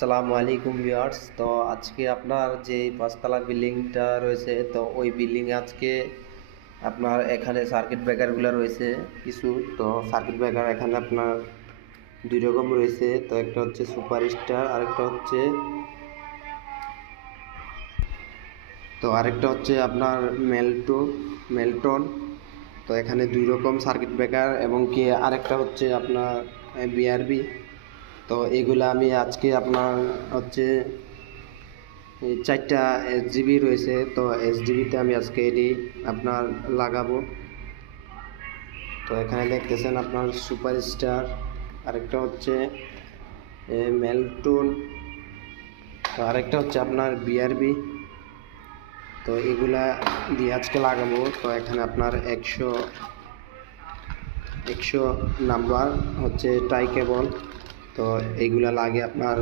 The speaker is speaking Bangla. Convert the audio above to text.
আসসালামু আলাইকুম ভিউয়ার্স। তো আজকে আপনার যে পাঁচতলা বিল্ডিংটা রয়েছে, তো ওই বিল্ডিংয়ে আজকে আপনার এখানে সার্কিট ব্রেকারগুলো রয়েছে কিছু। তো সার্কিট ব্রেকার এখানে আপনার দুই রকম রয়েছে। তো একটা হচ্ছে সুপারস্টার, আরেকটা হচ্ছে আপনার মেলটন। তো এখানে দুই রকম সার্কিট ব্রেকার এবং কি আরেকটা হচ্ছে আপনার বিআরবি। তো এগুলা আমি আজকে আপনার হচ্ছে এই 4টা এসডিবি রয়েছে। তো এসডিবিতে আমি আজকে এটি আপনার লাগাবো। তো এখানে দেখতেছেন আপনার সুপারস্টার, আরেকটা হচ্ছে মেলটন, তো আরেকটা হচ্ছে আপনার বিআরবি। তো এগুলা দিয়ে আজকে লাগাবো। তো এখানে আপনার 100 নাম্বার হচ্ছে টাই কেবল। তো এইগুলা লাগে আপনার